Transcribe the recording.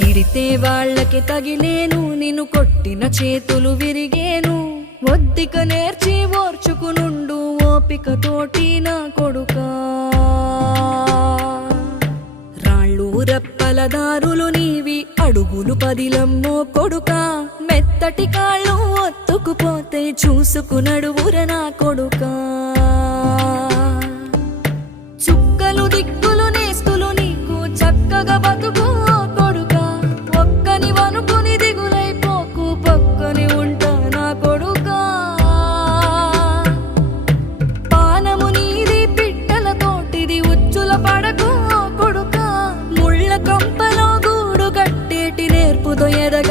తిడితే వాళ్ళకి తగిలేను, నిన్ను కొట్టిన చేతులు విరిగేను. ఒద్దిక నేర్చి ఓర్చుకునుండు ఓపికతోటి నా కొడుకా. రాళ్ళు రప్పల దారులు నీవి, అడుగులు పదిలమ్మో కొడుకా. మెత్తటి కాళ్ళు ఒత్తుకుపోతే చూసుకునడువుర నా కొడుకా. చుక్కలు దిక్కులు నేస్తులు నీకు చక్కగా బతుకు కొడుకా. ఒక్కని వనుకుని దిగులైపోకు, పక్కని ఉంటా నా కొడుకా. పానము నీది పిట్టల తోటిది, ఉచ్చుల పడకు కొడుకా. ముళ్ళ కంపలో గూడు కట్టేటి నేర్పుతో ఎదగ